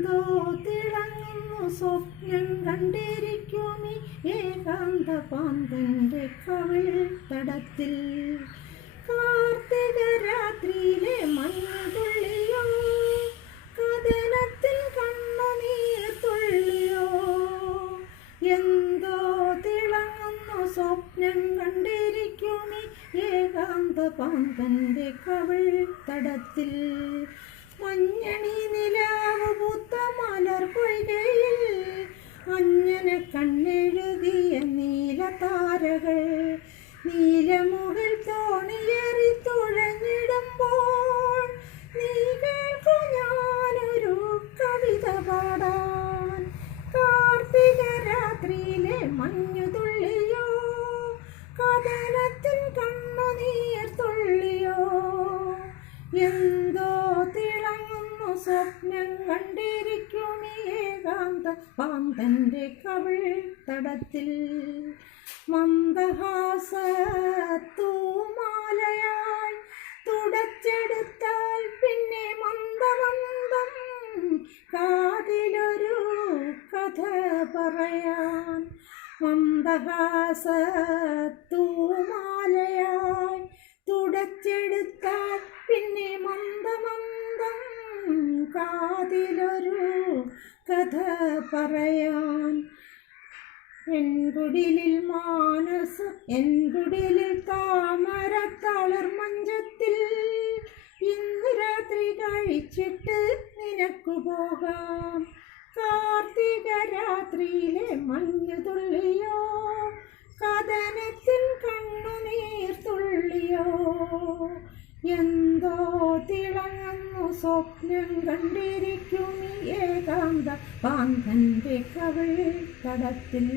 എന്തോ തിളങ്ങുന്നു സ്വപ്നം കണ്ടിരിക്കുമീ ഏകാന്ത പാന്തന്റെ കവിൾ തടത്തിൽ. കാർത്തിക രാത്രിയിലെ മഞ്ഞുതുള്ളിയോ കഥനത്തിൽ കണ്ണുനീർ തുള്ളിയോ. എന്തോ തിളങ്ങുന്നു സ്വപ്നം കണ്ടിരിക്കുമീ ഏകാന്ത പാന്തന്റെ കവിൾ തടത്തിൽ. മഞ്ഞണി നിലാവ് പൂത്ത മലർ പൊയ്കയിൽ അഞ്ഞനെ കണ്ണെഴുതിയ നീലതാരകൾ. നീലമുകിൽ തോണിയേറി തുഴഞ്ഞിടുമ്പോൾ നീ കേൾക്കു ഞാനൊരു കവിത പാടാൻ. കാർത്തിക രാത്രിയിലെ മഞ്ഞുതുള്ളിയോ കഥനത്തിൽ കണ്ണുനീർ തുള്ളിയോ. എന്തോ തിളങ്ങുന്നു സ്വപ്നം കണ്ടിരിക്കുമീ ഏകാന്ത പാന്തന്റെ കവിൾ തടത്തിൽ. മന്ദഹാസത്തൂമാലയായി തുടച്ചെടുത്താൽ പിന്നെ മന്ദമന്ദം കാതിലൊരു കഥ പറയാൻ. മന്ദഹാസത്തൂമാലയായി തുടച്ചെടുത്താൽ പിന്നെ മന്ദമന്ദം കാതിലൊരു കഥ പറയാൻ. എൻകുടിലിൽ എൻകുടിലിൽ താമര തളിർമഞ്ചത്തിൽ ഇന്ന് രാത്രി കഴിച്ചിട്ട് നിനക്കു പോകാം. കാർത്തിക രാത്രിയിലെ മഞ്ഞുതുള്ളിയോ കഥനത്തിൽ കണ്ണുനീർ തുള്ളിയോ. എന്തോ തിളങ്ങുന്നു സ്വപ്നം കണ്ടിരിക്കുമീ ഏകാന്ത പാന്തന്റെ കവിൾ തടത്തിൽ.